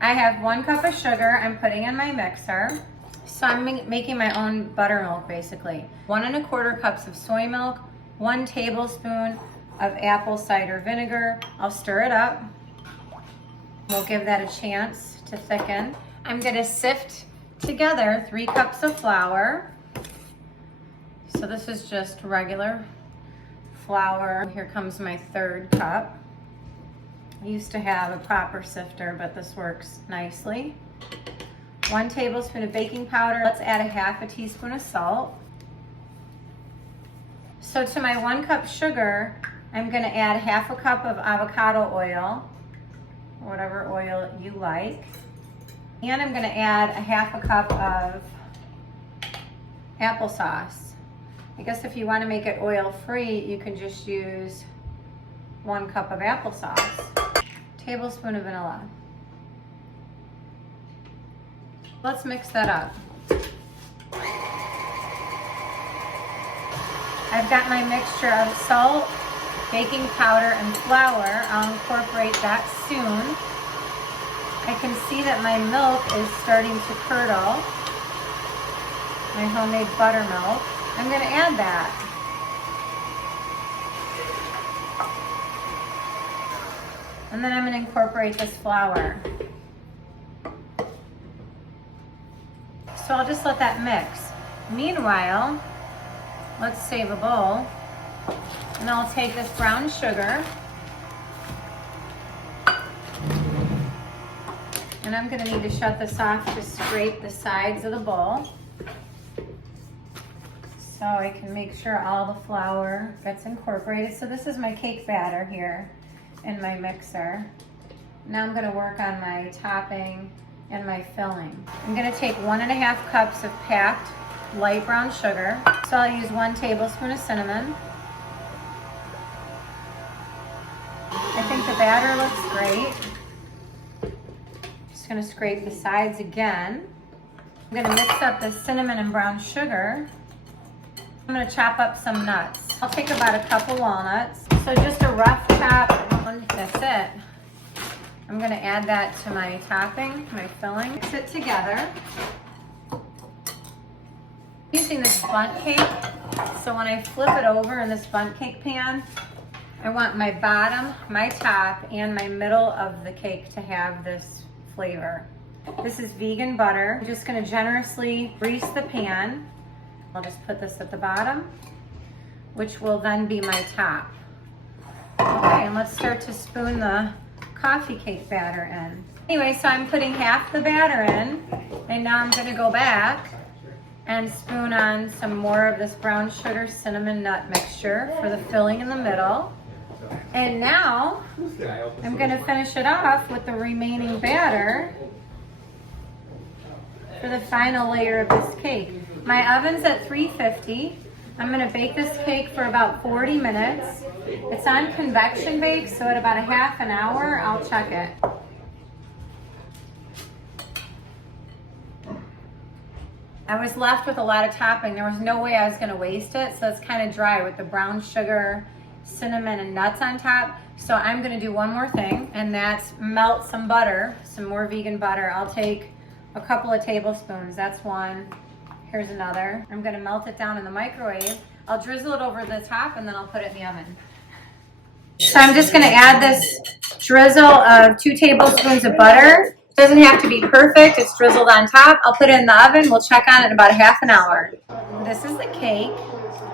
I have 1 cup of sugar I'm putting in my mixer. So I'm making my own buttermilk basically. 1 1/4 cups of soy milk, 1 tablespoon of apple cider vinegar. I'll stir it up. We'll give that a chance to thicken. I'm gonna sift together 3 cups of flour. So this is just regular flour. Here comes my 3rd cup. I used to have a proper sifter, but this works nicely. 1 tablespoon of baking powder. Let's add a 1/2 teaspoon of salt. So to my 1 cup sugar, I'm gonna add 1/2 cup of avocado oil, whatever oil you like. And I'm gonna add a 1/2 cup of applesauce. I guess if you wanna make it oil-free, you can just use 1 cup of applesauce. Tablespoon of vanilla. Let's mix that up. I've got my mixture of salt, baking powder, and flour. I'll incorporate that soon. I can see that my milk is starting to curdle. My homemade buttermilk. I'm gonna add that. And then I'm gonna incorporate this flour. So I'll just let that mix. Meanwhile, let's save a bowl. And I'll take this brown sugar. And I'm gonna need to shut this off to scrape the sides of the bowl. So I can make sure all the flour gets incorporated. So this is my cake batter here in my mixer. Now I'm gonna work on my topping and my filling. I'm gonna take 1 1/2 cups of packed light brown sugar. So I'll use 1 tablespoon of cinnamon. I think the batter looks great. Just gonna scrape the sides again. I'm gonna mix up the cinnamon and brown sugar. I'm gonna chop up some nuts. I'll take about a cup of walnuts. So just a rough chop, that's it. I'm gonna add that to my topping, my filling. Mix it together. I'm using this bundt cake, so when I flip it over in this bundt cake pan, I want my bottom, my top, and my middle of the cake to have this flavor. This is vegan butter. I'm just gonna generously grease the pan. I'll just put this at the bottom, which will then be my top. Okay, and let's start to spoon the coffee cake batter in. Anyway, so I'm putting half the batter in, and now I'm gonna go back and spoon on some more of this brown sugar cinnamon nut mixture for the filling in the middle. And now I'm gonna finish it off with the remaining batter for the final layer of this cake. My oven's at 350. I'm gonna bake this cake for about 40 minutes. It's on convection bake, so at about a half an hour, I'll check it. I was left with a lot of topping. There was no way I was gonna waste it, so it's kind of dry with the brown sugar, cinnamon, and nuts on top. So I'm gonna do one more thing, and that's melt some butter, some more vegan butter. I'll take a couple of tablespoons, that's 1. Here's another. I'm gonna melt it down in the microwave. I'll drizzle it over the top, and then I'll put it in the oven. So I'm just gonna add this drizzle of 2 tablespoons of butter. It doesn't have to be perfect, it's drizzled on top. I'll put it in the oven, we'll check on it in about a half an hour. This is the cake.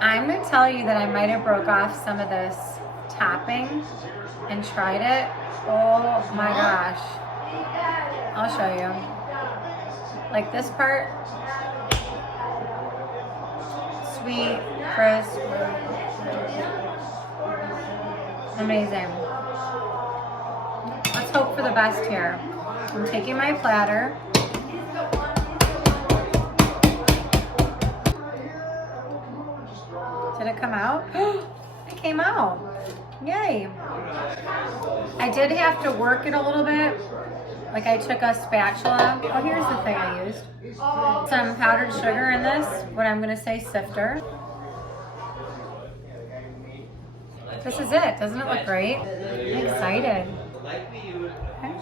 I'm gonna tell you that I might have broke off some of this topping and tried it. Oh my gosh. I'll show you. Like this part, sweet, crisp, amazing. Let's hope for the best here. I'm taking my platter. Did it come out? It came out. Yay. I did have to work it a little bit. Like I took a spatula. Oh, here's the thing I used. Some powdered sugar in this, what I'm gonna say sifter. This is it. Doesn't it look great? I'm excited. Okay.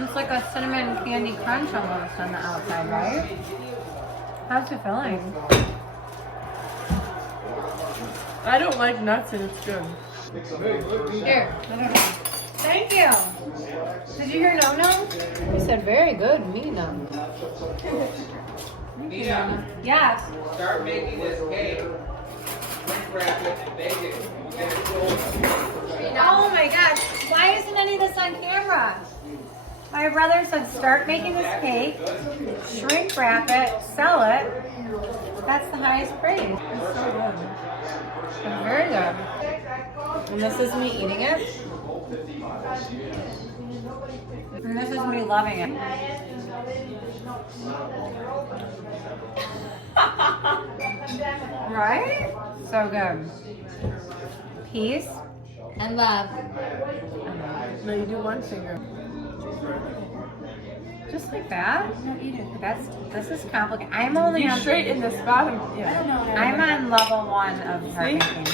It's like a cinnamon candy crunch almost on the outside, right? How's it feeling? I don't like nuts and it's good. Here, I don't know. Thank you. Did you hear No No? He said very good, me no. Mia, Yes. start making this cake. Shrink wrap it and bake it. Get it sold. Oh my gosh, why isn't any of this on camera? My brother said start making this cake, shrink wrap it, sell it. That's the highest praise. It's so good. It's very good. And this is me eating it. And this is me loving it. Right? So good. Peace and love. No, you do one finger. Just like that? This is complicated. I'm only You on straight in this bottom. Yeah. I'm on level 1 of heart See? making.